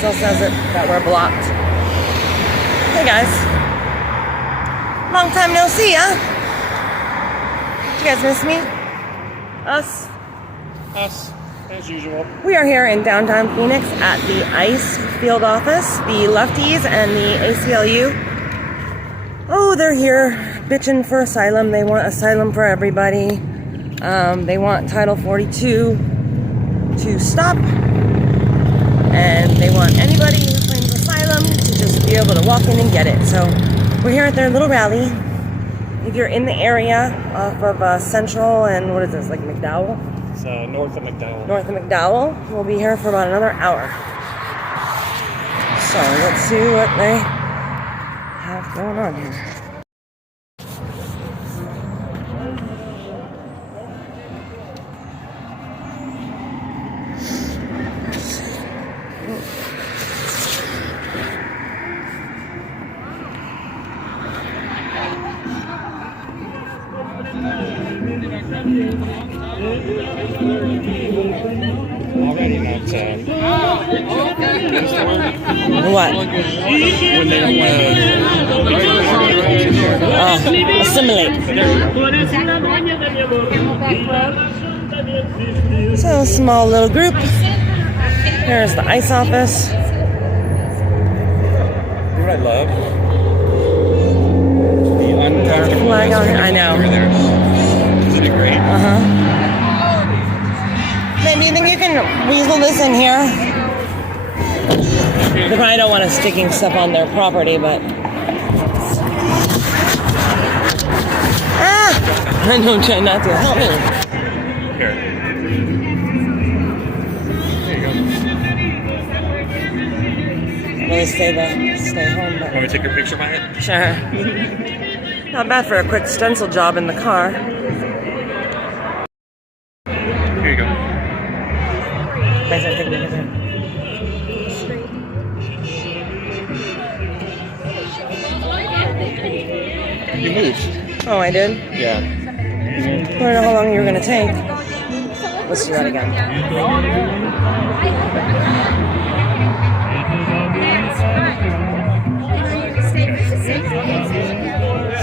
still says it that we're blocked. Hey guys. Long time no see, huh? Did you guys miss me? Us? Us, as usual. We are here in downtown Phoenix at the ICE field office. The lefties and the ACLU. Oh, they're here bitching for asylum. They want asylum for everybody. They want Title 42 to stop. And they want anybody who claims asylum to just be able to walk in and get it. So we're here at their little rally. If you're in the area off of Central and what is this, like McDowell? It's north of McDowell. North of McDowell. We'll be here for about another hour. So let's see what they have going on here. Already not, What? when they don't want to Assimilate. So, small little group. Here's the ICE office. You know what I love? The uncomfortable Flag on it. I know. Isn't it great? Babe, do you think you can weasel this in here? They probably don't want us sticking stuff on their property, but... Ah! I know, try not to. Help me. Here. There you go. Really stay home, but... Want me to take your picture by it? Sure. Not bad for a quick stencil job in the car. Here you go. You moved. Oh, I did? Yeah. I don't know how long you were going to take. Let's do that again.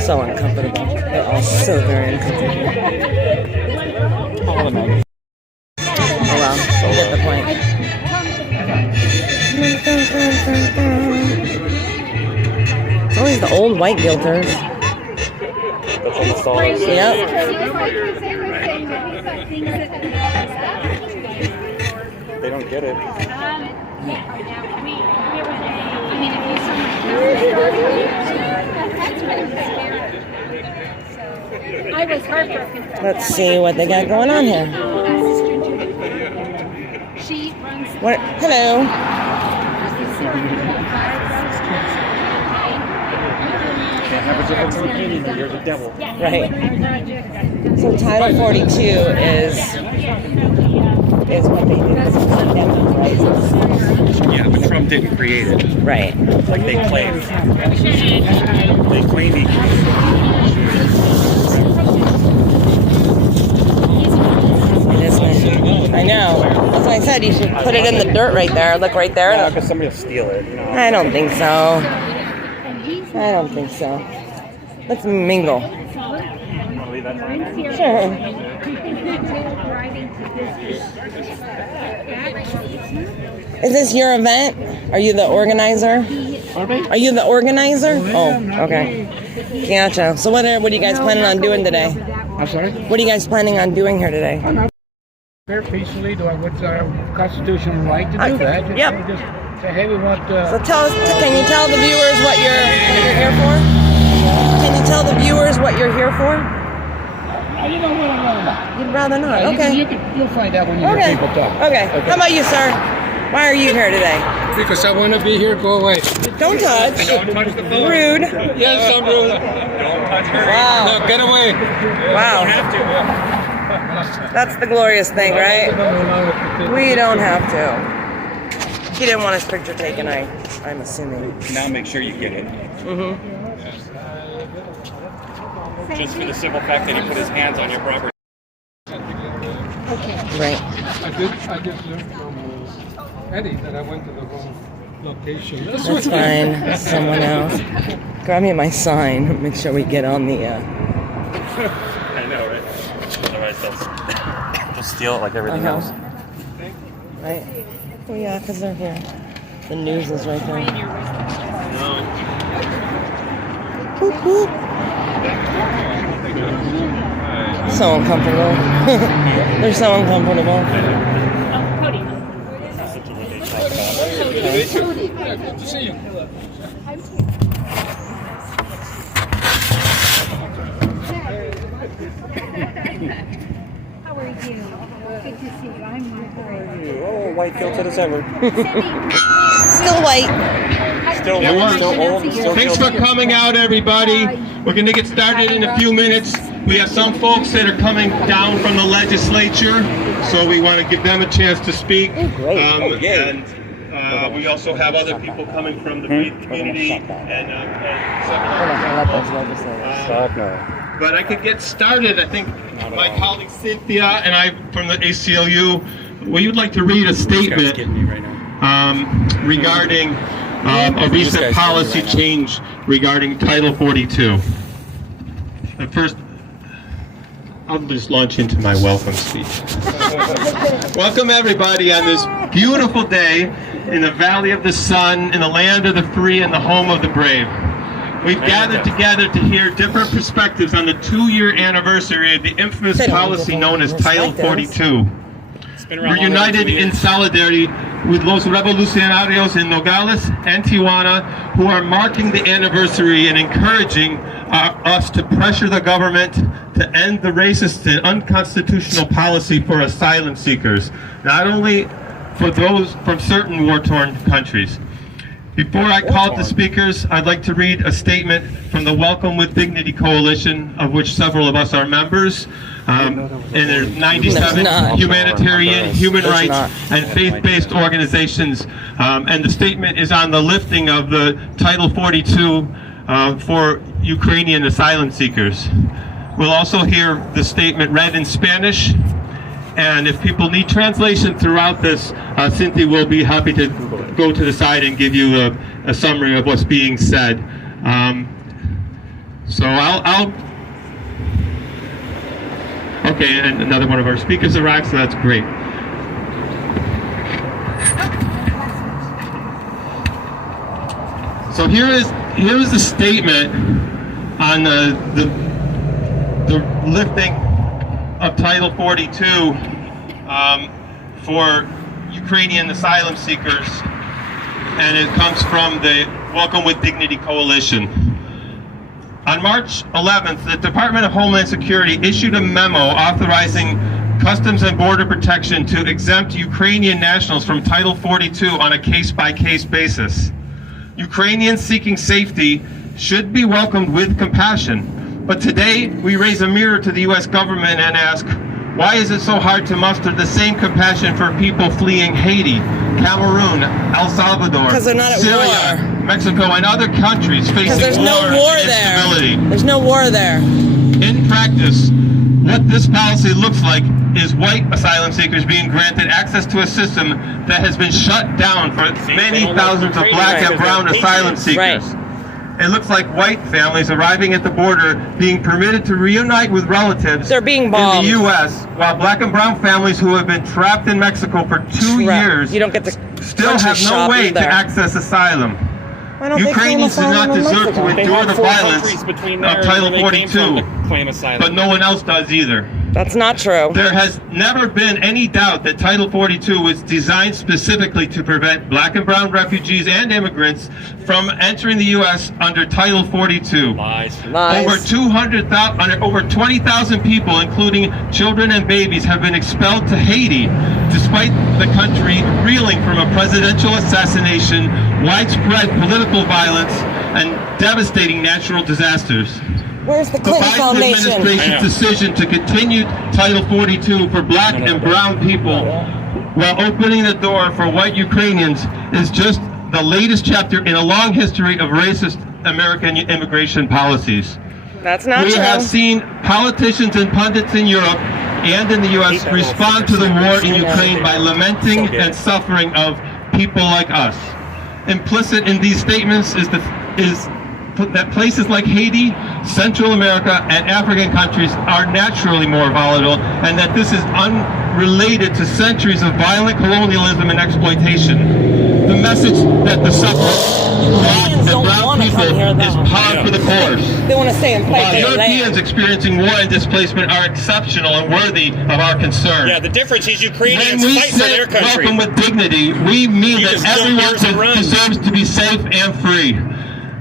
So uncomfortable. They're all so very uncomfortable. Oh well, you get the point. It's always the old white guilters. That's on the stalls. Yep. They don't get it. Let's see what they got going on here. What? Hello. You're the devil. Right. So Title 42 is what they do. Right? Yeah, but Trump didn't create it. Right. Like they claim. They claim he created it. I know. That's why I said you should put it in the dirt right there. Look right there. Yeah, because somebody will steal it. You know. I don't think so. I don't think so. Let's mingle. Want to leave that sign there? Sure. Is this your event? Are you the organizer? Are you the organizer? Oh, okay. Gotcha. So what are you guys planning on doing today? I'm sorry? What are you guys planning on doing here today? Very peacefully, do what's our constitutional right to do that. Yep. Just say, hey, we want... So can you tell the viewers what you're here for? Can you tell the viewers what you're here for? You don't want to know about. You'd rather not. Yeah, Okay. You'll find out when you hear people talk. Okay. How about you, sir? Why are you here today? Because I want to be here, go away. Don't touch. Don't touch the phone. Rude. Yes, I'm rude. Don't touch her. Wow. No, get away. Wow. You don't have to. That's the glorious thing, right? We don't have to. He didn't want his picture taken, I'm assuming. Now make sure you get it. Mm-hmm. Just for the simple fact that he put his hands on your property. Right. I just learned from Eddie that I went to the wrong location. That's fine. Someone else. Grab me my sign. Make sure we get on the. I know, right? Otherwise, they'll steal it like everything else. Right? Oh yeah, because they're here. The news is right there. Boop, boop. So uncomfortable. They're so uncomfortable. Good to see you. How are you? Good to see you. I'm Margaret. Oh, white filter as ever. Still white. Still old. Still Thanks for coming out, everybody. We're going to get started in a few minutes. We have some folks that are coming down from the legislature, so we want to give them a chance to speak. And we also have other people coming from the faith community and but I could get started. I think my colleague Cynthia and I from the ACLU, we would like to read a statement regarding a recent policy change regarding Title 42. But first, I'll just launch into my welcome speech. Welcome everybody on this beautiful day in the Valley of the Sun, in the land of the free and the home of the brave. We've gathered together to hear different perspectives on the 2-year anniversary of the infamous policy known as Title 42. We're united in solidarity with Los Revolucionarios in Nogales and Tijuana, who are marking the anniversary and encouraging us to pressure the government to end the racist and unconstitutional policy for asylum seekers, not only for those from certain war-torn countries. Before I call up the speakers, I'd like to read a statement from the Welcome with Dignity Coalition, of which several of us are members. And there's 97 humanitarian, human rights, and faith-based organizations. And the statement is on the lifting of the Title 42 for Ukrainian asylum seekers. We'll also hear the statement read in Spanish. And if people need translation throughout this, Cynthia will be happy to go to the side and give you a summary of what's being said. So I'll okay, and another one of our speakers arrived, so that's great. So here is the statement on the lifting of Title 42 for Ukrainian asylum seekers, and it comes from the Welcome with Dignity Coalition. On March 11th, the Department of Homeland Security issued a memo authorizing Customs and Border Protection to exempt Ukrainian nationals from Title 42 on a case-by-case basis. Ukrainians seeking safety should be welcomed with compassion. But today, we raise a mirror to the U.S. government and ask, why is it so hard to muster the same compassion for people fleeing Haiti, Cameroon, El Salvador, Because they're not at Syria, war. Mexico, and other countries facing Because there's no war and there. instability? There's no war there. In practice, what this policy looks like is white asylum seekers being granted access to a system that has been shut down for many thousands of black and brown asylum seekers. Right. It looks like white families arriving at the border being permitted to reunite with relatives They're being bombed. in the U.S., while black and brown families who have been trapped in Mexico for 2 years You don't get to still country have no shop way either. to access asylum. Why don't they claim Ukrainians do not asylum in deserve to Mexico? endure the violence of Title 42, Claim asylum. but no one else does either. That's not true. There has never been any doubt that Title 42 was designed specifically to prevent black and brown refugees and immigrants from entering the U.S. under Title 42. Lies. Over 200,000, over 20,000 people, including children and babies, have been expelled to Haiti, despite the country reeling from a presidential assassination, widespread political violence, and devastating natural disasters. Where's the The Clinton Biden Foundation? administration's decision to continue Title 42 for black and brown people while opening the door for white Ukrainians is just the latest chapter in a long history of racist American immigration policies. That's not We true. have seen politicians and pundits in Europe and in the U.S. respond to the war in Ukraine by lamenting and suffering of people like us. implicit in these statements is that places like Haiti, Central America, and African countries are naturally more volatile, and that this is unrelated to centuries of violent colonialism and exploitation. The message that the suffering black and brown people is par for the course. They want to stay and fight While for their Europeans land. experiencing war and displacement are exceptional and worthy of our concern. Yeah, the difference is When Ukrainians we fight for say their country. welcome with dignity, we mean You that just jump yours and everyone run. deserves to be safe and free.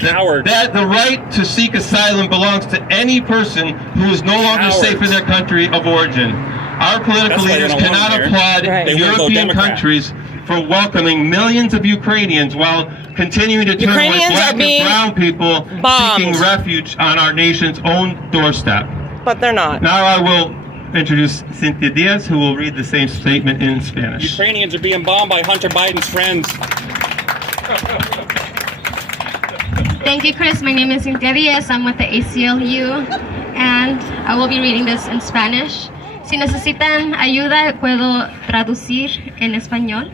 Cowards. That the right to seek asylum belongs to any person who is no longer Cowards. safe in their country of origin. Our political That's why they leaders don't want cannot them here. applaud Right. They won't vote European Democrat. countries for welcoming millions of Ukrainians while continuing to turn away Ukrainians black are and being brown people bombed. seeking refuge on our nation's own doorstep. But they're not. Now I will introduce Cynthia Diaz, who will read the same statement in Spanish. Ukrainians are being bombed by Hunter Biden's friends. Thank you, Chris. My name is Cynthia Diaz. I'm with the ACLU, and I will be reading this in Spanish. Si necesitan ayuda, puedo traducir en español.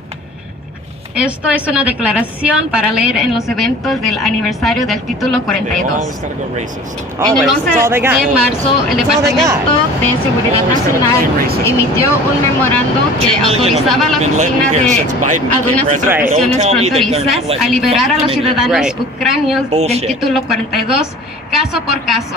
Esto es una declaración para leer en los eventos del aniversario del título They always 42. gotta go racist. En el Always. 11 That's all they got. de marzo, el That's all they Departamento de Seguridad Nacional emitió un memorando que autorizaba a la Oficina de Aduanas y Protecciones Fronterizas a liberar a los ciudadanos Right. ucranios del Bullshit. título 42 caso por caso.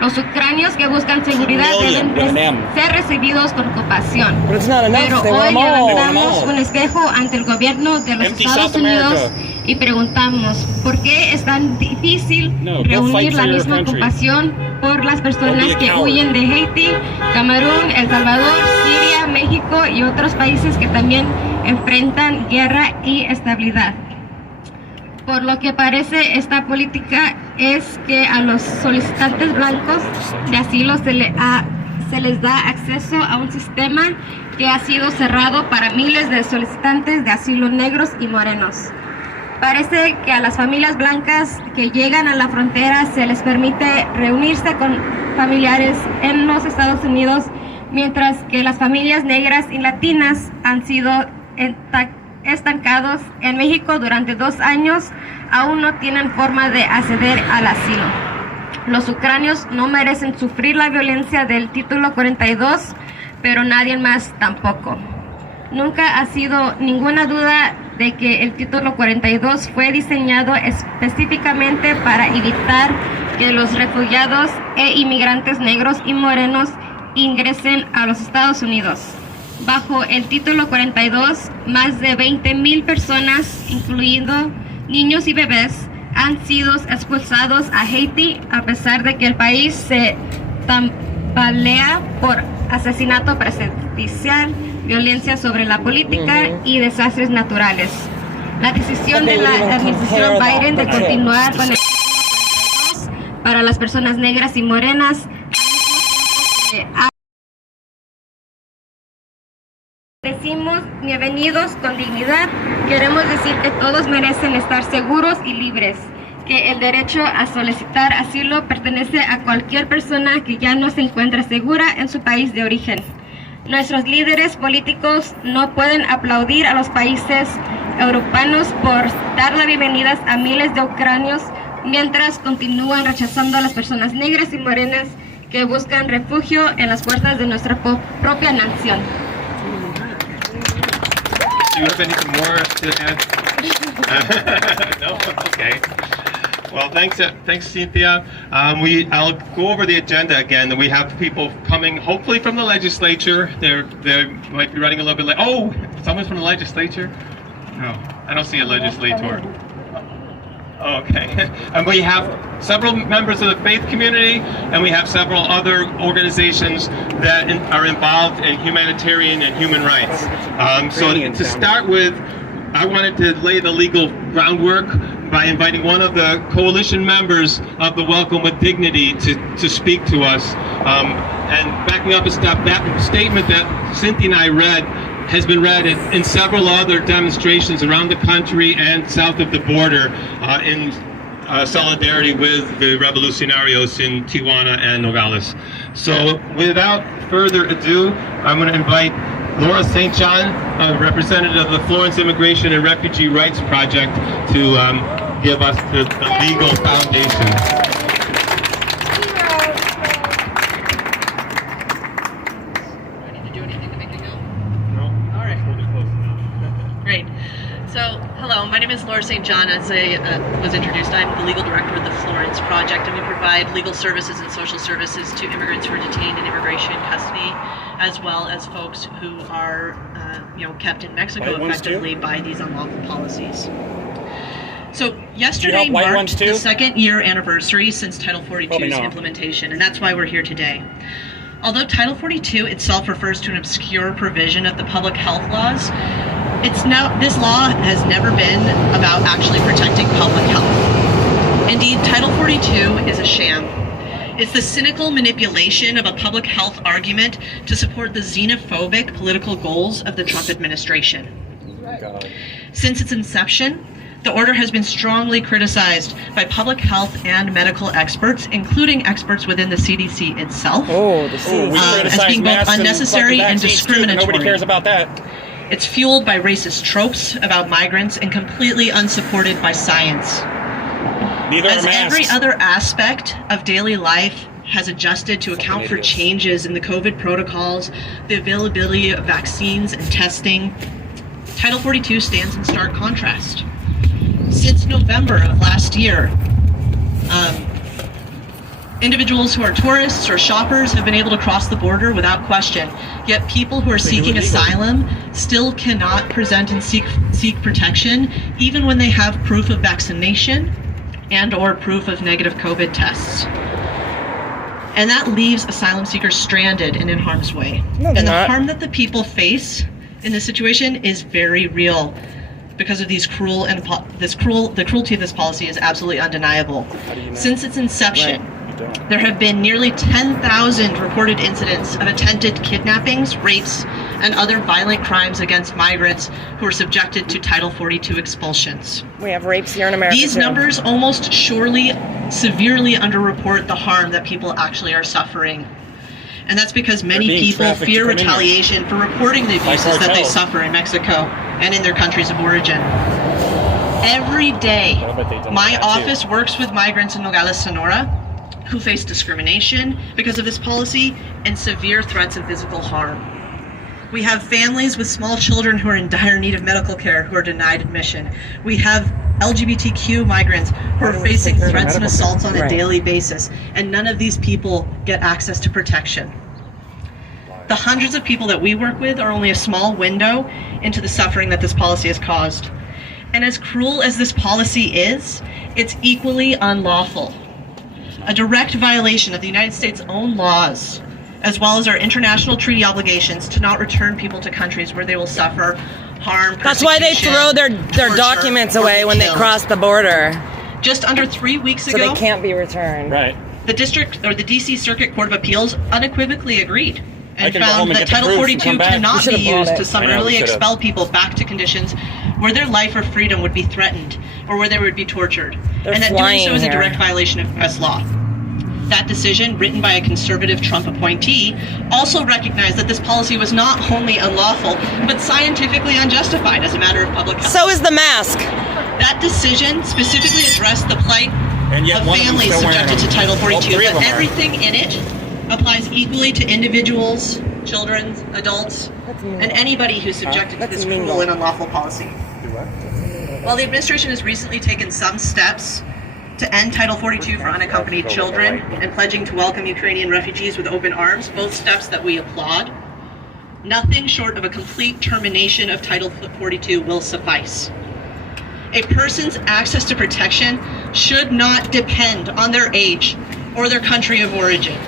Los ucranios que buscan seguridad deben Million with an M. ser recibidos con compasión. But it's not enough. Pero They want hoy them all. levantamos un espejo ante el gobierno de los Empty Estados South Unidos America. y preguntamos ¿por qué es tan difícil No, go fight reunir for la your misma country. compasión por las personas Don't be a que coward. huyen de Haití, Camerún, El Salvador, Siria, México y otros países que también enfrentan guerra y estabilidad? Por lo que parece, esta política es que a los solicitantes blancos de asilo se les da acceso a un sistema que ha sido cerrado para miles de solicitantes de asilo negros y morenos. Parece que a las familias blancas que llegan a la frontera se les permite reunirse con familiares en los Estados Unidos, mientras que las familias negras y latinas han sido estancados en México durante 2 años, aún no tienen forma de acceder al asilo. Los ucranios no merecen sufrir la violencia del título 42, pero nadie más tampoco. Nunca ha sido ninguna duda de que el título 42 fue diseñado específicamente para evitar que los refugiados e inmigrantes negros y morenos ingresen a los Estados Unidos. Bajo el título 42, más de 20,000 personas, incluyendo niños y bebés, han sido expulsados a Haití a pesar de que el país se tambalea por asesinato presidencial, violencia sobre la política y desastres naturales. La decisión de la administración Biden de continuar con el para las personas negras y morenas decimos bienvenidos con dignidad. Queremos decir que todos merecen estar seguros y libres, que el derecho a solicitar asilo pertenece a cualquier persona que ya no se encuentra segura en su país de origen. Nuestros líderes políticos no pueden aplaudir a los países europeos por dar la bienvenida a miles de ucranios mientras continúan rechazando a las personas negras y morenas que buscan refugio en las puertas de nuestra propia nación. Do you have anything more to add? No? Okay. Well, thanks, Cynthia. I'll go over the agenda again. We have people coming, hopefully from the legislature. They might be running a little bit late. Oh, someone's from the legislature? No, I don't see a legislator. Okay. And we have several members of the faith community, and we have several other organizations that are involved in humanitarian and human rights. So to start with, I wanted to lay the legal groundwork by inviting one of the coalition members of the Welcome with Dignity to speak to us. And backing up a step, that statement that Cynthia and I read has been read in several other demonstrations around the country and south of the border in solidarity with the revolucionarios in Tijuana and Nogales. So without further ado, I'm going to invite Laura St. John, representative of the Florence Immigration and Refugee Rights Project, to give us the legal foundation. Great. So, hello, my name is Laura St. John. As I was introduced, I'm the legal director of the Florence Project, and we provide legal services and social services to immigrants who are detained in immigration custody, as well as folks who are, kept in Mexico effectively by these unlawful policies. So, yesterday marked the second year anniversary since Title 42's implementation, and that's why we're here today. Although Title 42 itself refers to an obscure provision of the public health laws, this law has never been about actually protecting public health. Indeed, Title 42 is a sham. It's the cynical manipulation of a public health argument to support the xenophobic political goals of the Trump administration. Since its inception, the order has been strongly criticized by public health and medical experts, including experts within the CDC itself, as being both unnecessary and discriminatory. Nobody cares about that. It's fueled by racist tropes about migrants and completely unsupported by science. As every other aspect of daily life has adjusted to account for changes in the COVID protocols, the availability of vaccines and testing, Title 42 stands in stark contrast. Since November of last year, individuals who are tourists or shoppers have been able to cross the border without question, yet people who are seeking asylum still cannot present and seek protection, even when they have proof of vaccination and or proof of negative COVID tests. And that leaves asylum seekers stranded and in harm's way. And the harm that the people face in this situation is very real, because of these the cruelty of this policy is absolutely undeniable. Since its inception, there have been nearly 10,000 reported incidents of attempted kidnappings, rapes, and other violent crimes against migrants who are subjected to Title 42 expulsions. We have rapes here in America. These numbers almost surely severely underreport the harm that people actually are suffering. And that's because many people fear retaliation for reporting the abuses that they suffer in Mexico and in their countries of origin. Every day, my office works with migrants in Nogales, Sonora, who face discrimination because of this policy and severe threats of physical harm. We have families with small children who are in dire need of medical care who are denied admission. We have LGBTQ migrants who are facing threats and assaults on a daily basis, and none of these people get access to protection. The hundreds of people that we work with are only a small window into the suffering that this policy has caused. And as cruel as this policy is, it's equally unlawful. A direct violation of the United States' own laws, as well as our international treaty obligations to not return people to countries where they will suffer harm, That's why they throw their documents away when they cross the border. Just under 3 weeks ago, so they can't be returned. Right. The DC Circuit Court of Appeals unequivocally agreed and found that Title 42 cannot be used to summarily expel people back to conditions where their life or freedom would be threatened or where they would be tortured. And that doing so is a direct violation of U.S. law. That decision, written by a conservative Trump appointee, also recognized that this policy was not only unlawful, but scientifically unjustified as a matter of public health. So is the mask. That decision specifically addressed the plight of families subjected to Title 42, but everything in it applies equally to individuals, children, adults, and anybody who's subjected to this cruel and unlawful policy. While the administration has recently taken some steps to end Title 42 for unaccompanied children and pledging to welcome Ukrainian refugees with open arms, both steps that we applaud, nothing short of a complete termination of Title 42 will suffice. A person's access to protection should not depend on their age or their country of origin.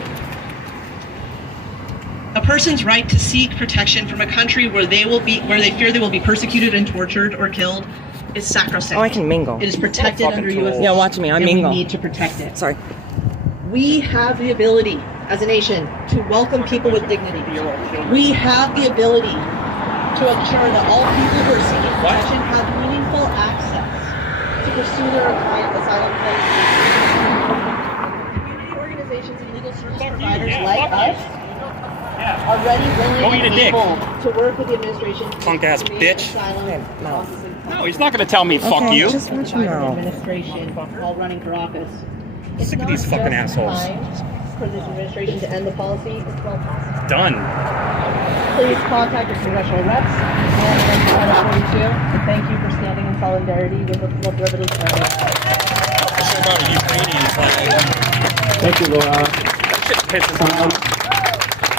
A person's right to seek protection from a country where they fear they will be persecuted and tortured or killed is sacrosanct. Oh, I can mingle. It is protected under U.S. law. Yeah, watch me. I mingle. We need to protect it. Sorry. We have the ability, as a nation, to welcome people with dignity. We have the ability to ensure that all people who are seeking protection have meaningful access to pursue their asylum claims. Community organizations and legal service providers like us are ready, willing, Go eat a and dick. able to work with the administration Punk ass to bitch. No. No, he's not gonna tell me fuck Okay, you. just want you to know. administration while running for office. It's Sick of not these fucking just assholes. time for this administration to end the policy. It's well past. Done. Please contact your congressional reps and Title 42. And thank you for standing in solidarity with the local revolutionary. What about a Ukrainian flag? Thank you, Laura. That shit pisses me off.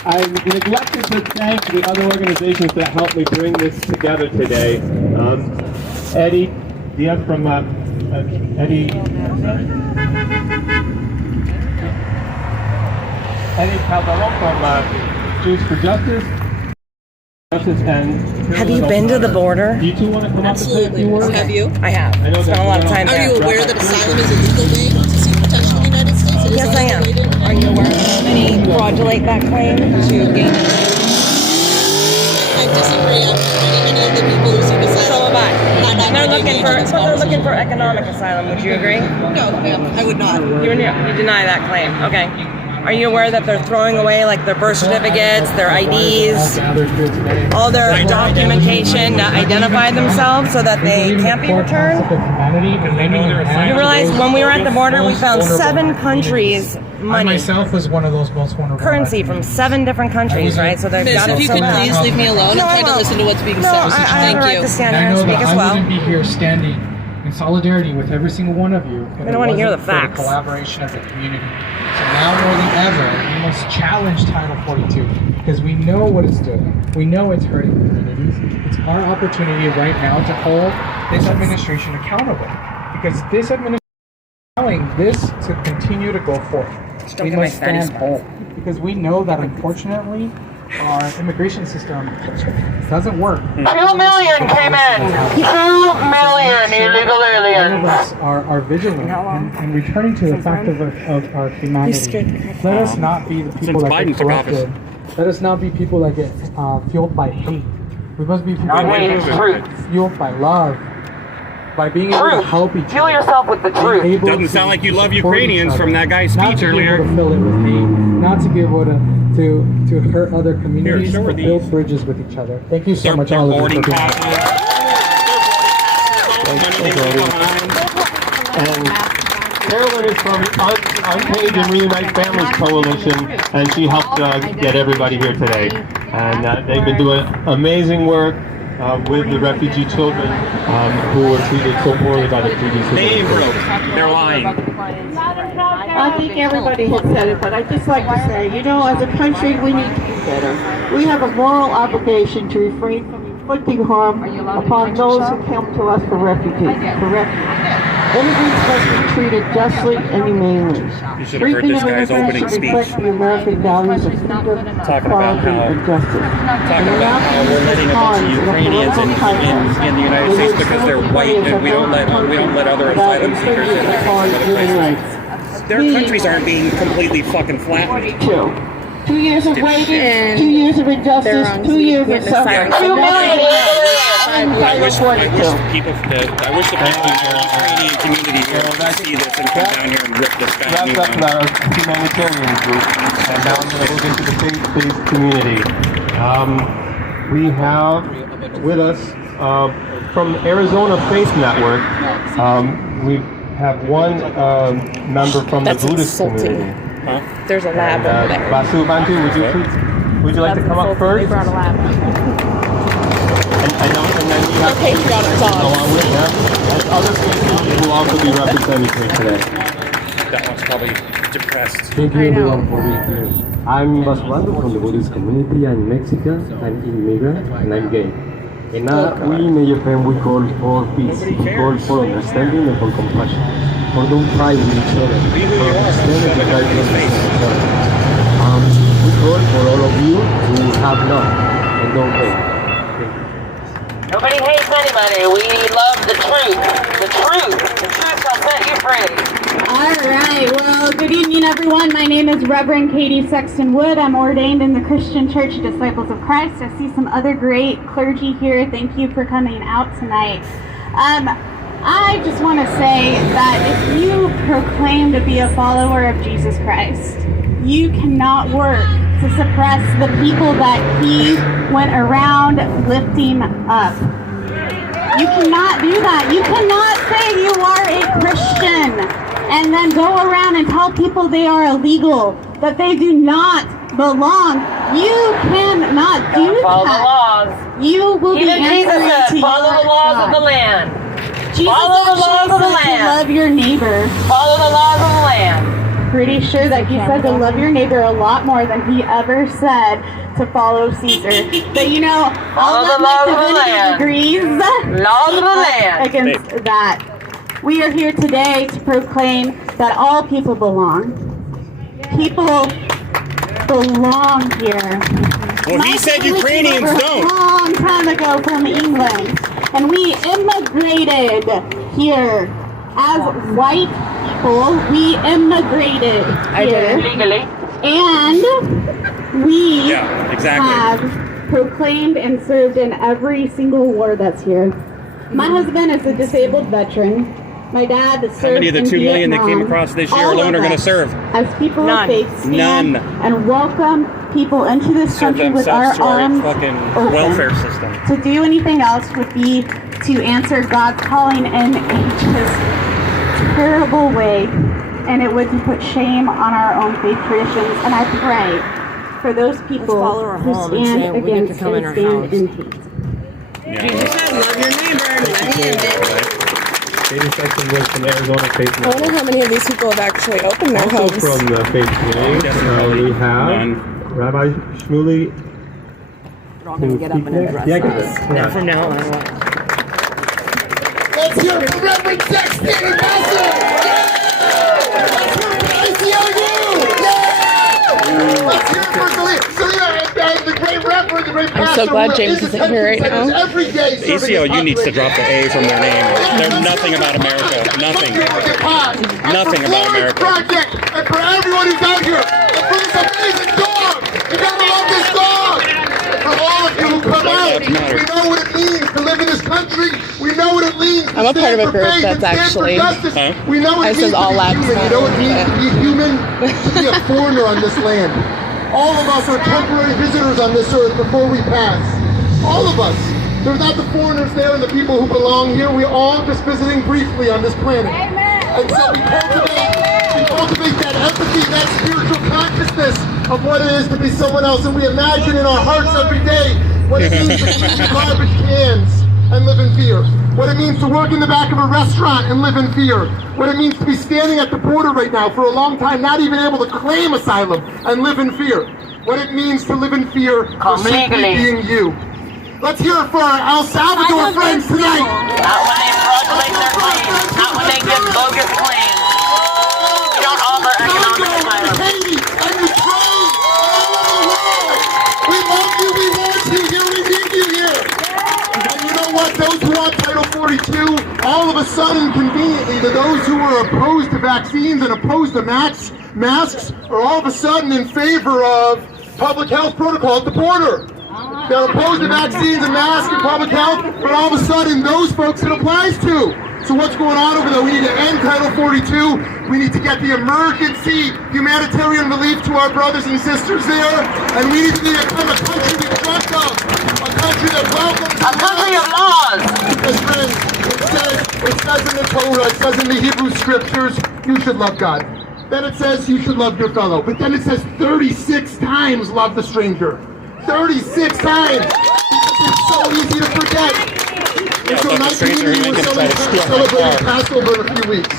I neglected to thank the other organizations that helped me bring this together today. Eddie Diaz from Eddie Calderon from Jews for Justice. And Have you been to the border? Do you two want to come up and say a few words? Have you? I have. I know Spent a lot of time Are there. you aware that asylum is a legal way to seek protection in the United States? It is Yes, I am. regulated. Are you aware of any fraudulate that claim to gain? I disagree. I'm not any of the people who seek asylum. So have I. I'm not They're going to looking engage for, in this but they're looking conversation. for economic asylum. Would you agree? No, ma'am, I would not. You deny that claim. Okay. Are you aware that they're throwing away like their birth certificates, their IDs, all their documentation to identify themselves so that they can't be returned? You realize when we were at the border, we found 7 countries I money, myself was one of those most vulnerable. currency from 7 different countries, right? So they've Miss, got if it you so could bad. please leave me alone. No, I'm I trying to won't. listen to what's being No, said. I have a Thank right you. to stand And here I and know speak that as I well. wouldn't be here standing in solidarity with every single one of you. I don't wanna hear the facts. The collaboration of the community. So now more than ever, we must challenge Title 42 because we know what it's doing. We know it's hurting communities. It's our opportunity right now to hold this administration accountable because this administration is allowing this to continue to go forth. don't We get my must fatty stand spots. bold because we know that unfortunately our immigration system doesn't work. 2 million came in. 2 million illegal All of aliens. us are vigilant and returning to the fact of our humanity. Let us not be the people Since that Biden get took office. corrupted. Let us not be people that get fueled by hate. We must be people Not that hate, get truth. fueled by love, by being able to help each Fuel other. yourself with the Being truth. able Doesn't to sound like you love support each Ukrainians other. from that guy's Not speech to be earlier. able to fill it with hate, not to be able to hurt other communities, show her but build these. bridges with each other. Thank you so They're much, all of you, boarding for being passes. here. And Carolyn is from Unpaid and Really Nice Families Coalition, and she helped get everybody here today. And they've been doing amazing work with the refugee children who were treated so poorly by the previous They ain't broke. administration. They're lying. I think everybody has said it, but I'd just like to say, you know, as a country, we need to be better. We have a moral obligation to refrain from inflicting harm upon those who come to us for refuge. Immigrants must be treated justly and humanely. You should have heard this guy's opening should speech. reflect the American values of freedom, Talking about equality, how- and justice. Talking about how we're letting a bunch of Ukrainians in the United States because they're white and we don't let other asylum seekers in there. Their countries aren't being completely fucking flattened. 2 years of waiting, 2 years of injustice, 2 years of suffering. 2 million I wish the people, I wish the Ukrainian community here would see this and come down here and rip this guy a new That's one. our humanitarian group, and now I'm going to move into the faith-based community. We have with us from Arizona Faith Network, we have one member from the Buddhist community. There's a lab over there. Basu Bantu, would you like to come up first? They brought a lab. And then we have along with them, and other faiths who will also be represented here today. That one's probably depressed. Thank you everyone for being here. I'm Basuando from the Buddhist community. I'm Mexican, I'm immigrant, and I'm gay. And we in AFM, we call for peace, we call for understanding and for compassion. For don't fight with each other, for understanding and try to understand each other. We call for all of you to have love and don't hate. Nobody hates anybody. We love the truth. The truth. The truth shall set you free. All right. Well, good evening, everyone. My name is Reverend Katie Sexton Wood. I'm ordained in the Christian Church Disciples of Christ. I see some other great clergy here. Thank you for coming out tonight. I just want to say that if you proclaim to be a follower of Jesus Christ, you cannot work to suppress the people that he went around lifting up. You cannot do that. You cannot say you are a Christian and then go around and tell people they are illegal, that they do not belong. You cannot do that. Follow the laws. You will Even be Jesus answering said, to follow your the laws God. of the land. Jesus Follow the laws of the said to land. love your neighbor. Follow the laws of the land. Pretty sure that he said to love your neighbor a lot more than he ever said to follow Caesar. But you know, Follow I'll the let laws my of the divinity land. degrees Laws of the land. against that. We are here today to proclaim that all people belong. People belong here. Well, he said My Ukrainians family came over don't. A long time ago from England, and we immigrated here as white people. We immigrated here, Legally. and we Yeah, exactly. have proclaimed and served in every single war that's here. My husband is a disabled veteran. My dad served How many of the in 2 million that came Vietnam. across this year All alone of are going to us, serve? as people None. of faith, stand None. and welcome people into this Serve country with our themselves to our arms fucking open. welfare system. To do anything else would be to answer God's calling in a just terrible way, and it would put shame on our own faith traditions. And I pray for those people follow her who home and say, stand "We get to against come in and our stand house." in hate. Jesus said, love your neighbor and let me end it. Katie Sexton was from Arizona Faith I wonder how many of these people have actually opened their Also homes. from the Faith Community, we have None. Rabbi Shmuley. We're all going to get up and address us. Now from now on, what? Let's hear it for Reverend Sexton and Basil! Let's hear it for ACLU! Let's hear it for Celia and the great Reverend, the great I'm pastor. so glad who James is isn't here right attending now. centers every day The serving his ACLU needs to population. drop the A from their name. They're nothing about America. Nothing. Nothing about America. Project, and for everyone who's out here, and for this amazing dog, you gotta love this dog. And for all of you who come out, we know what it means to live in this country. We know what it means to I'm a part of a stand for group faith that's and stand actually- for justice. Huh? We know what I it says means all to be labs human. You matter, know what it means but- to be human, to be a foreigner on this land. All of us are temporary visitors on this earth before we pass. All of us. There's not the foreigners there and the people who belong here. We're all just visiting briefly on this planet. And so we cultivate that empathy, that spiritual consciousness of what it is to be someone else. And we imagine in our hearts every day what it means to clean garbage cans and live in fear. What it means to work in the back of a restaurant and live in fear. What it means to be standing at the border right now for a long time, not even able to claim asylum and live in fear. What it means to live in fear for simply being you. Let's hear it for our El Salvador friends tonight. Not when they fraudulate their claims. Not when they give bogus claims. We don't offer economic asylum. Haiti and Ukraine, all over the world. We love you, we want you here, we need you here. And you know what? Those who want Title 42, all of a sudden, conveniently, to those who are opposed to vaccines and opposed to masks, are all of a sudden in favor of public health protocol at the border. They're opposed to vaccines and masks and public health, but all of a sudden, those folks it applies to. So what's going on over there? We need to end Title 42. We need to get the emergency humanitarian relief to our brothers and sisters there. And we need to become a country we trust of. A country that welcomes. A country of laws. Because friends, it says in the Torah, it says in the Hebrew scriptures, you should love God. Then it says you should love your fellow. But then it says 36 times love the stranger. 36 times! Because it's so easy to forget. And so my community was celebrating Passover in a few weeks.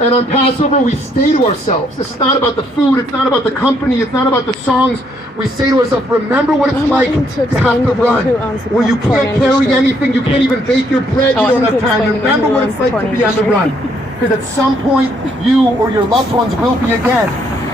And on Passover, we say to ourselves, this is not about the food, it's not about the company, it's not about the songs. We say to ourselves, remember what it's like to have to run, where you can't carry anything, you can't even bake your bread, you don't have time. Remember what it's like to be on the run. Because at some point, you or your loved ones will be again.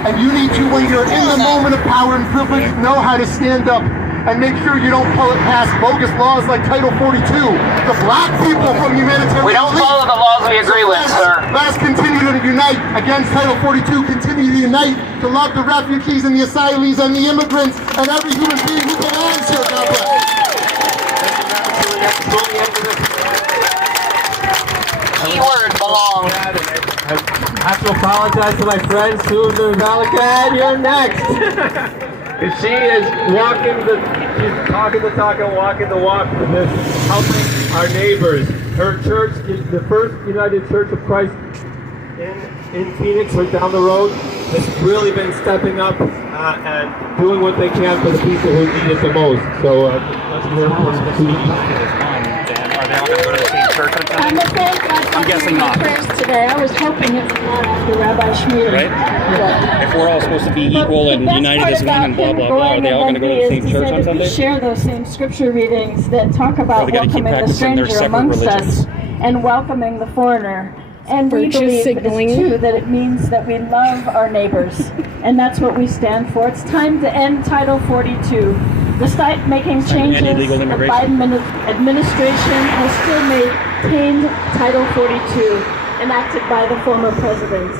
And you need to, when you're in the moment of power and privilege, know how to stand up and make sure you don't pass bogus laws like Title 42. The black people from humanitarian We don't relief. follow the laws we agree with, sir. Let us continue to unite against Title 42. Continue to unite to love the refugees and the asylees and the immigrants and every human being who belongs here. God bless. Keyword belong. I have to apologize to my friend Susan Malakan. You're next. She is she's talking the talk and walking the walk for this, helping our neighbors. Her church is the First United Church of Christ in Phoenix, right down the road, has really been stepping up and doing what they can for the people who need it the most. So let's hear from Susan. Are they all going to go to the same church on Sunday? I'm guessing not. Today, I was hoping it was not after Rabbi Shmuel. Right? If we're all supposed to be equal and united as one and blah, blah, blah, are they all going to go to the same church on Sunday? Share those same scripture readings that talk about welcoming the stranger amongst us and welcoming the foreigner. And we believe that it's true that it means that we love our neighbors. And that's what we stand for. It's time to end Title 42. Despite making changes, the Biden administration has still maintained Title 42, enacted by the former president.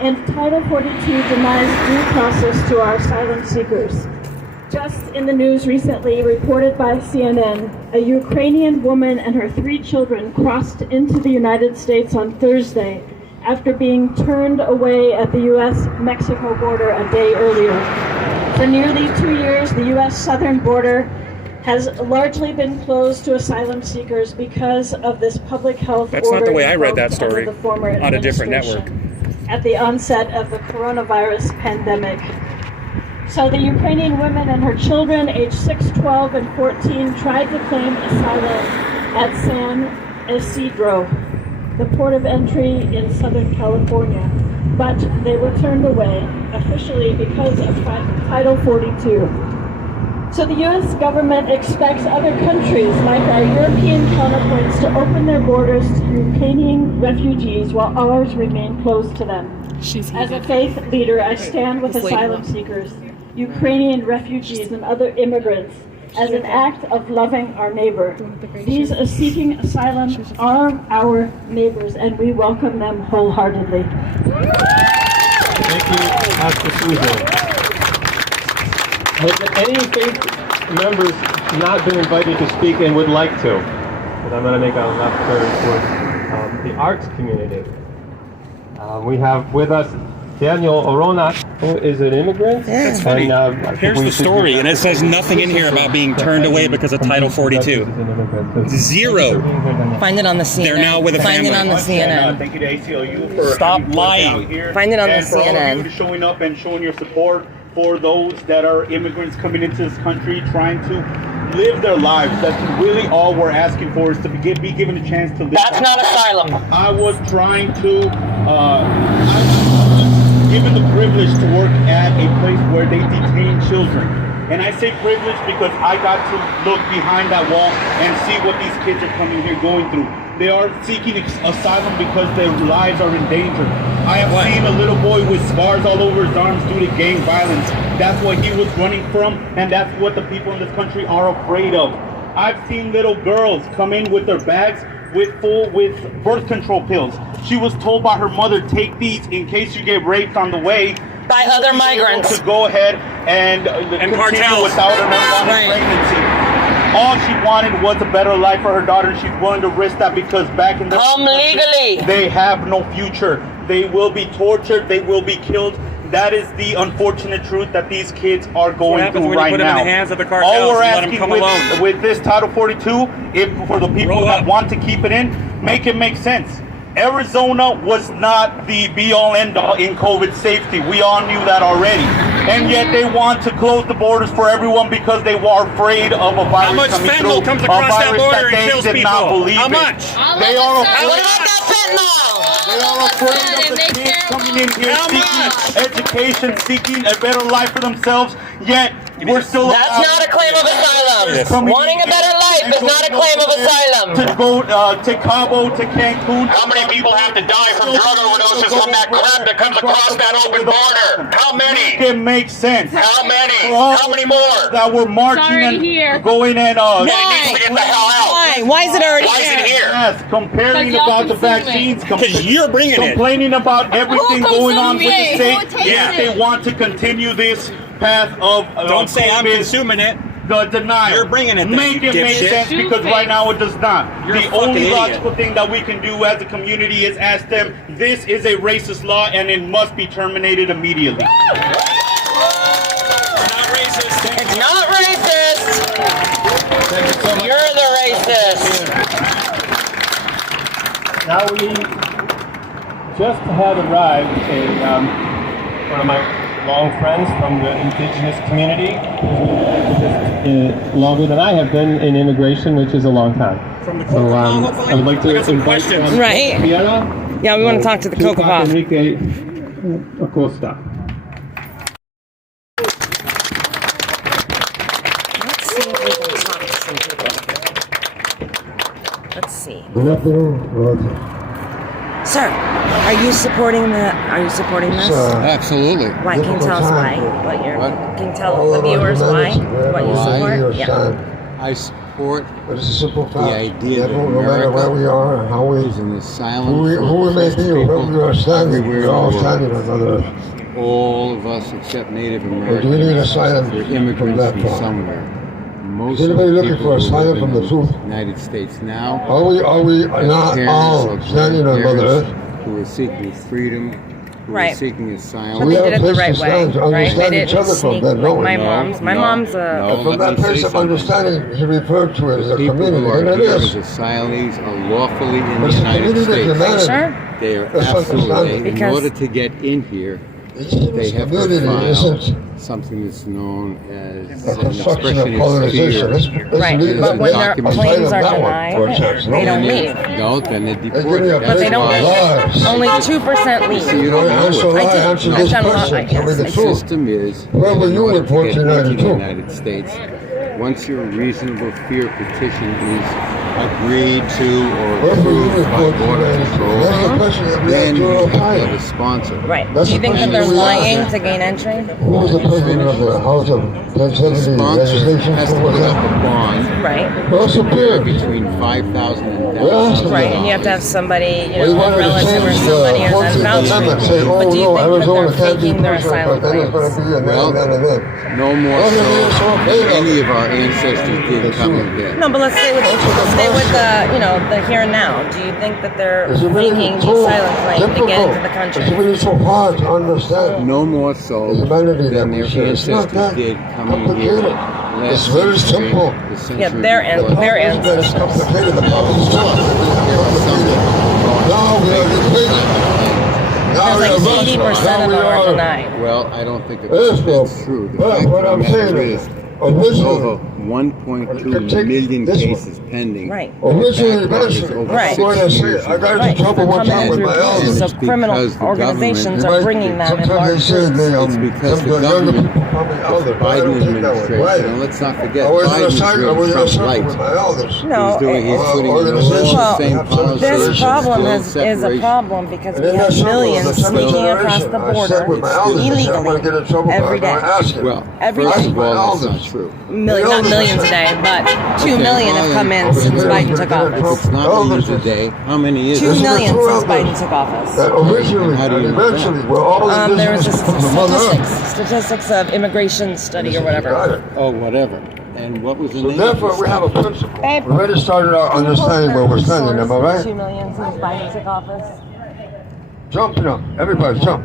And Title 42 denies due process to our asylum seekers. Just in the news recently, reported by CNN, a Ukrainian woman and her 3 children crossed into the United States on Thursday after being turned away at the U.S.-Mexico border a day earlier. For nearly 2 years, the U.S. southern border has largely been closed to asylum seekers because of this public health order. That's not the way I read that story the former on a different network. At the onset of the coronavirus pandemic. So the Ukrainian woman and her children, aged 6, 12, and 14, tried to claim asylum at San Isidro, the port of entry in Southern California. But they were turned away, officially because of Title 42. So the U.S. government expects other countries, like our European counterparts, to open their borders to Ukrainian refugees while ours remain closed to them. As a faith leader, I stand with asylum seekers, Ukrainian refugees, and other immigrants as an act of loving our neighbor. These seeking asylum are our neighbors, and we welcome them wholeheartedly. Thank you, Pastor Susan. Have any faith members not been invited to speak and would like to? But I'm going to make a left turn towards the arts community. We have with us Daniel Orona, who is an immigrant. That's funny. Here's the story, and it says nothing in here about being turned away because of Title 42. Zero. Find it on the CNN. They're now with a family. Find it on the CNN. Thank you to ACLU for Stop lying. Find it on the and for all of CNN. you showing up and showing your support for those that are immigrants coming into this country, trying to live their lives. That's really all we're asking for, is to be given a chance to live. That's not asylum. I was trying to, given the privilege to work at a place where they detain children. And I say privilege because I got to look behind that wall and see what these kids are coming here going through. They are seeking asylum because their lives are in danger. I have seen a little boy with scars all over his arms due to gang violence. That's what he was running from, and that's what the people in this country are afraid of. I've seen little girls come in with their bags with birth control pills. She was told by her mother, take these in case you get raped on the way. By other migrants. To go ahead and continue cartels. without an unwanted pregnancy. All she wanted was a better life for her daughter, and she's willing to risk that because back in the legally. They have no future. They will be tortured. They will be killed. That is the unfortunate truth that these kids are going through right now. All we're asking with this Title 42, for the people that want to keep it in, make it make sense. Arizona was not the be-all end-all in COVID safety. We all knew that already. And yet they want to close the borders for everyone because they were afraid of a virus coming through. Comes across that border and kills people? How much? They are afraid of the kids coming in here seeking education, seeking a better life for themselves, yet we're still... That's not a claim of asylum. Wanting a better life is not a claim of asylum. To go to Cabo, to Cancun. How many people have to die from drug overdoses from that crap that comes across that open border? How many? It makes sense. How many? How many more? That were marching and going and... It needs to get the hell out. Why is it already Why is it here? Yes, complaining about the vaccines. Because you're bringing it. Complaining about everything going on with the state. Yeah. They want to continue this path of Don't say I'm consuming it. the denial. You're bringing it then, Make it make dipshit. sense, because right now it does not. You're a The fucking only idiot. logical thing that we can do as a community is ask them, this is a racist law and it must be terminated immediately. It's not racist. You're the racist. Now we just had arrived one of my long friends from the indigenous community, longer than I have been in immigration, which is a long time. From the So I would like to invite Right. Fiona. Yeah, we want to talk to the Coca Pop. Enrique Acosta. Let's see if we can talk to some people. Let's see. Good afternoon, Sir, are you supporting this? Absolutely. Why? Can you tell us why? Can you tell the viewers why? What you support? Yeah. I support But it's a simple fact. the idea that no matter where we are and how we, is an asylum who we may be, or where we are standing, everywhere we're all in the world. standing on Mother Earth. All of us except Native Do you need Americans asylum are from immigrants that from part? somewhere. Most Is anybody of the looking people for who asylum live from in the truth? United States now Are we not parents all or standing on Mother grandparents Earth? who are seeking freedom, who Right. are seeking asylum. But We they have did it a the place right to way, stand, to right? They understand each didn't other from sneak that, like don't we? my mom's. My mom's a. No, From let that me say place of something. understanding, he referred to it as a People community, who are and it here as is. asylees are lawfully in But the it's a United community of States. humanity. Sure. They are That's absolutely, understandable. in Because- order to get in here, they have to community file isn't something that's known as a an construction of expression of colonization. fear. It's Right, legal. but when their document. claims are That one, denied, for a chance. they don't And leave. No, then they're They give me a deported. But they don't Lies. leave. Only 2% See, leave. you don't know Answer it. lie, I did. answer I've this done a lot, question. Tell me yes, the I The did. truth. system is, Where were in you order in to get into the 1492? United States, once your reasonable fear petition is agreed to or Where were you approved in by Border 1492? Control, That's the question that we then have you to have to apply. have a sponsor. Right. That's Do you the think that question they're we lying asked. to gain entry? Who was the president of the House of The 1070 sponsor legislation? has to Who was put up that? a bond Right. What's the period? between $5,000 and Well, $10,000. Right, and you have to have somebody, We a wanted to relative or change somebody the or 14th a voucher. Amendment, say, But oh do you no, think that Arizona they're can't be faking their president, asylum but then it's claims? going to be and Well, then. No more Well, so then it's okay, than though. any of our ancestors did coming here. No, but let's stay with the the here and now. Do you think that they're It's really faking the so asylum claim to get difficult. into the It's country? really so hard to understand. No more so The humanity that than we their share. It's not ancestors that did coming here complicated. last It's very century, simple. the century Yeah, their before. their It's ancestors. complicated. The problem is not. Now we are depleted. Now There's we like are 80% of them are denied. Well, I don't think Yes, that's true. The fact what of I'm the matter saying is, is, there's originally, over 1.2 million this one. cases pending. Right. Originally, Backlog is eventually, over Right. I'm going to 6 say years it. I got Right, into trouble they're one coming time in with through my groups elders. of criminal because the organizations government- are bringing them in Sometimes large they say groups. they, It's because some the of the younger government, people call me the elder, but I Biden don't take that way. administration, and let's not forget, I was in a Biden is cycle, I really was in a Trump circle light. with my elders. No, He's putting in all organization. the same Well, policies. this problem build is a separation. problem because And we in that have circle, millions the seventh sneaking across generation, the I border sat with my elders and said, I'm illegally going to get in trouble, every but I'm day. going to ask him. Well, Every first day. of all, that's Elders. not true. Not millions a day, but 2 million have come in since Biden took office. It's not millions a day. How many is 2 it? million since Biden took office. That originally How do you and know eventually, where all the There was business a comes from Mother Earth. statistics of immigration study or Got whatever. it. Oh, whatever. And what was the So name therefore, of we this? have a principle. Babe, We already started our understanding where we're standing, am I right? 2 million since Biden took office. Jump, everybody jump.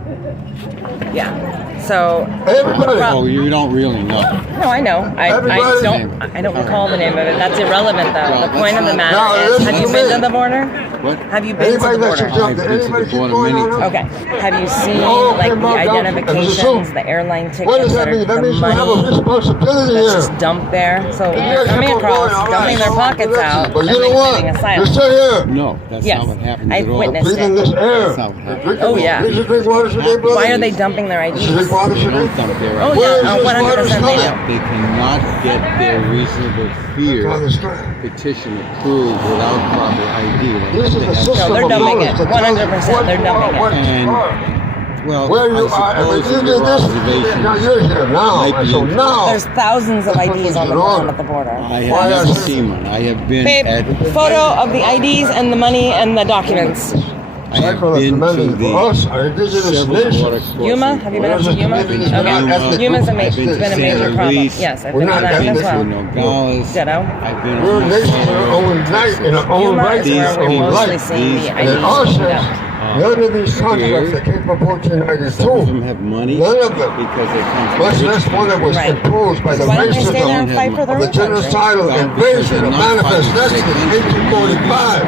Yeah. So. Everybody. Oh, you don't really know. No, I know. I Everybody. don't recall the name of it. That's irrelevant, though. Well, The point of the that's matter not- is, No, have you listen been to to me. the border? What? Have you been to Anybody the that should border? jump, I've been to anybody the keep border going many on? Okay. Have you seen Oh, okay, like the Mark, identifications, the airline What tickets, does that mean? That the means you have a money responsibility that's here. just dumped there? So You they're guys coming keep on across, going, all right, dumping their so pockets out, But and you know then what? claiming You're asylum. still here. No, that's Yes, not what happens I've at all. witnessed Breathing this air. That's not what happens. Oh, yeah. Did you drink water today, brother? Why are they dumping their Did you drink IDs? water They today? don't dump their Oh IDs. Where is yeah, this 100% they water do. They cannot get their reasonable fear petition approved without proper ID. Like This is they a have system No, they're of dumping knowledge it. that tells you 100%, what they're you dumping are, it. what you And- are. Well, Where you I are, suppose but you that did your this. observation Now you're here now. might be So incorrect. now. There's thousands of IDs on the ground at the border. I have never seen one. I have been Babe, at photo of the IDs and the money and the documents. been to the Yuma? Have you been up to Yuma? Okay. Yuma's it's been a major problem. Yes, I've been to that as well. Ditto. I've been We're a nation in our own right, in our own Yuma right, is where we're own mostly life. seeing the And it all says, none of these contracts that came from 1492, some of them have money none of them, because they come from much rich less one that was Right. imposed by the Why don't they stay there racism and fight for their of the own country? genocidal invasion of manifest destiny, 1845,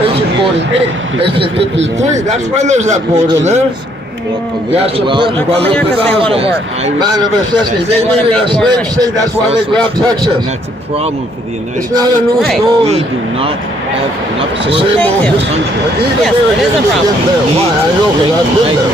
1848, 1853. That's why there's that border there. That's the They're coming here because they want to work. Manifest destiny. They needed a slave state. That's why they grabbed Texas. And that's a problem for the United It's not a new States. story. We do not have enough It's the workers same in old the history. country. But even Yes, there, it is a problem. Why? I know because I've been there.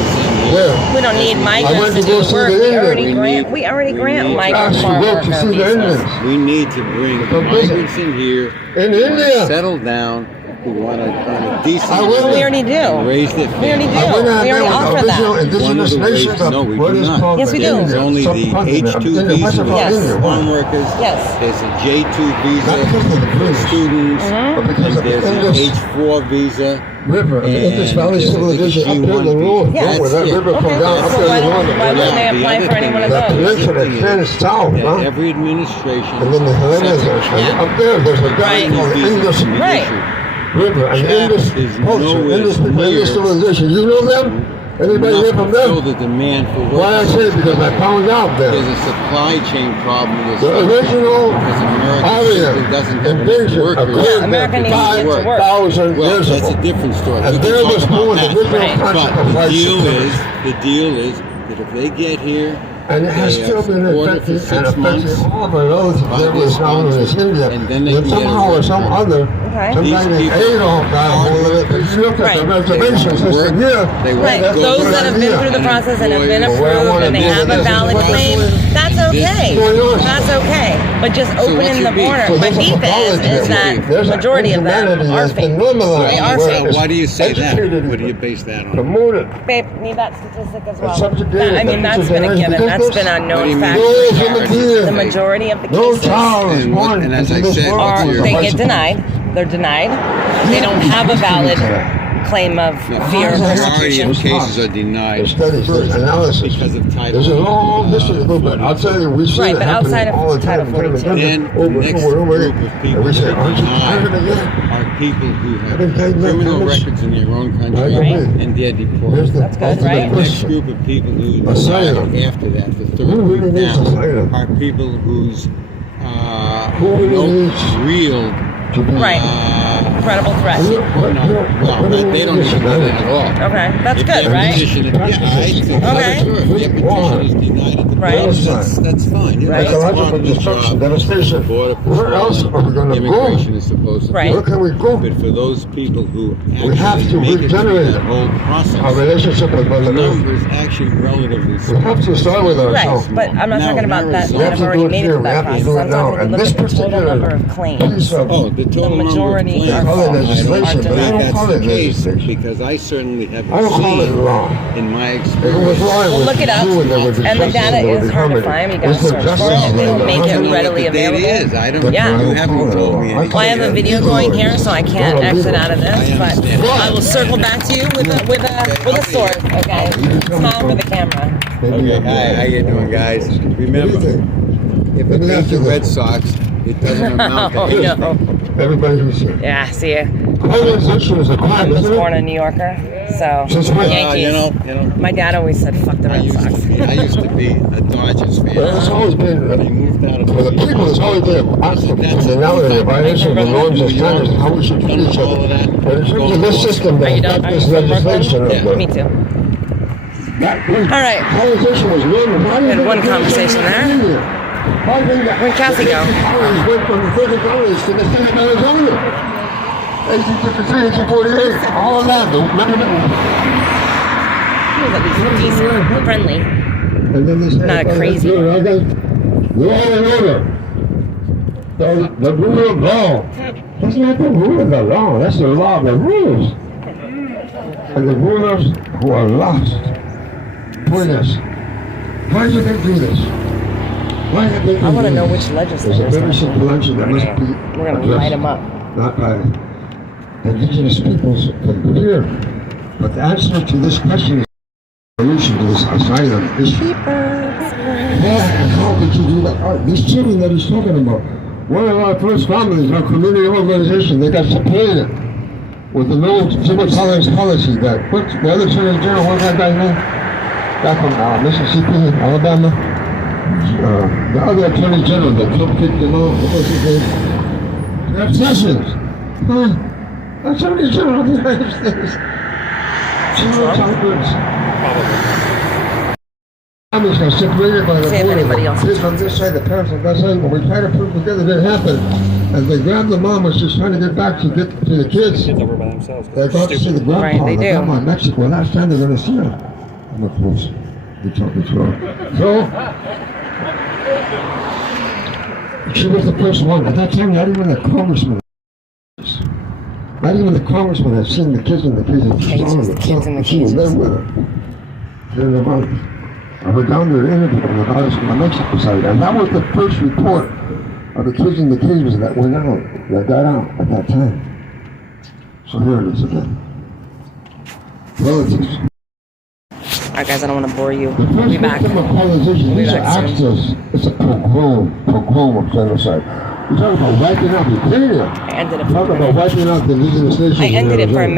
Where? We don't need migrants to do the work. We already grant migrant farm worker visas. We need to bring migrants in here In who wanna India. settle down, who want to earn a decent I went living, We already do. and raise their We already families. do. We already with offer original that. indigenous One of the ways- nations of no, we what do is not. called Yes, we do. There's only the subcontinent. H-2 India. visa What's it for called? India. farm workers. Yes. There's a J-2 Not visa because of the for British, students. but because And of the there's an Indus H-4 visa. River, the Indus Valley there's a civilization up there in the G1 north, visa. where that That's river it. comes down up So there why in the north. wouldn't they The apply other for any thing one of That those? peninsula extends south, That huh? every administration And then the Hellenism. And up there, there's a guy Right. called Indus Right. River, and Indus is culture, nowhere Indus people, near Indus civilization. You know them? Anybody hear from fulfill them? the demand for workers. Why I say it? Because I found out There's that a supply chain problem in this the country. original Because America Aryan simply doesn't have enough invasion workers. occurred America there needs to get to work. 5,000 Well, years that's ago. a different story. And We there can was talk born about the that. original Right. concept But of white supremacy. the deal is that if they get here, And it has they still been supported for affecting and 6 months, affecting all of our relatives. There was now in India. and then they And can get somehow or it. some other, Okay. some guy These named people Adolf got a hold of it. If you look at the Right. reservation They wanna work. system here, They wanna Right. go Those for that have been through the process and have been Well, where I approved wanna and they be have with a this is valid what claim, that's okay. That's okay. But just opening the border. So My there's a beef pathology is there. that There's a majority of them humanity are that's been fake. normalized. They are Where fake. it's Why do you say that? educated What do you base that on? promoted. Babe, need that statistic as well. subjugated. I mean, The that's been a future given. That's generation been a What do known you fact. mean? No for human sure. being. The majority of the No cases child is And what- born and as into I this said, world what's are your- they white get supremacy. denied. They're denied. They don't have a valid claim of fear The of majority persecution. of cases are denied There's studies, there's first analysis. because of Title There's a long history of movement. I'll tell you, we see Right, it but happening outside of all the time. Title 42. Then the next group of people And we say, that aren't you deny tired of it yet? are people who I've been paid have my criminal payments. records in their own country Right. and they're Here's deported. the That's good, ultimate right? The next question. group of people who Asylum. decide after that, the third Who really group needs asylum? now, are people whose Who really no needs real to be Right. Credible threat. well, they don't even know that at all. Okay, that's If good, their right? petition- yeah, I think Okay. sure. If their petition is denied at the Right. border, that's fine. You know, Right. that's part Ecological of the destruction, job. devastation. Border Where else are we going to go? Immigration is supposed to Right. Where can we go? But for those people who We have actually to make it through regenerate that whole process, our relationship with the Mother Earth. number is actually relatively We small. have to start with Right, ourselves. but I'm not Now, talking about that. we That have have to already do it made it here. through We that have to process. do it I'm now. talking And about this the total particular number of claims. piece of Oh, the total number of majority claims. are They call it false. legislation, Are but I don't denied. call it the case legislation. because I certainly haven't I don't call it seen law. in my If it was experience. law, it Well, was look it up, true and they would and the discuss it data and they would is hard to determine find. it. You gotta It's the search for justice it. of It'll the make it country. readily What the data available. is, I don't Yeah. know. You haven't told me anything. Well, I have a video going here, so I can't exit out of this, but I will circle back to you with a source. Okay, smile for the camera. Okay, hi, how you doing, guys? Remember, if it beats the Red Sox, it doesn't amount to Oh anything. no! Everybody who's here. Yeah, see ya. Colonization is a crime, I was isn't born it? a New Yorker, so Since when? Yankees. You know, My dad always said, "Fuck the I Red used Sox." to be a Dodgers fan. Well, it's always been, When I moved out of for the people, it's always been a constant personality, a violation of the norms and standards of how we should treat each other. But in terms of this system, Are that you done? that Are you this from legislation of Brooklyn? Me too. All right. Colonization was one. Why do you Had think one it conversation came from there. India? Why do you think Where'd Cassie go? the colonies went from the 30 colonies to the state of Arizona? 1853, 1848, all of that. He was at least decent, friendly. And then this Not a crazy one. Law and order. The rule of law. That's not the rule of the law. That's the law of the rules. And the rulers who are lost. Point us. Why did they do this? Why have they I want to do know this? which There's a legislators. very simple answer that must be We're gonna light them up. not by indigenous peoples, but here. But the answer to this question is solution to this asylum issue. How could you do that? These children that he's talking about, one of our first families, our community organization, they got separated with the no zero tolerance policy. That what the other attorney general, what's that guy's name? Guy from Mississippi, Alabama. The other attorney general, the club kicked him out. What was his name? Jeff Sessions. Attorney general of the United States. Families got separated by the border. Kids on this side, the parents on that side. When we tried to put them together, it didn't happen. And they grabbed the mom, was just trying to get back to the kids. Kids over by themselves. They thought to see the grandpa, the grandma in Mexico. Last time they're going to see her. I'm not close. We talking to her. So, she was the first one. At that time, not even the congressman. Not even the congressman had seen the kids in the cages. The kids in the cages. She was there with her. During the month. I went down there to interview them about us from the Mexico side. And that was the first report of the kids in the cages that went out, that got out at that time. So here it is again. Relatives. Alright guys, I don't want to bore you. The first victim of colonization, these are actors. It's a pogrom of genocide. We're talking about wiping out Ukraine. I ended it We're talking about wiping out the indigenous nations. I ended it for a minute.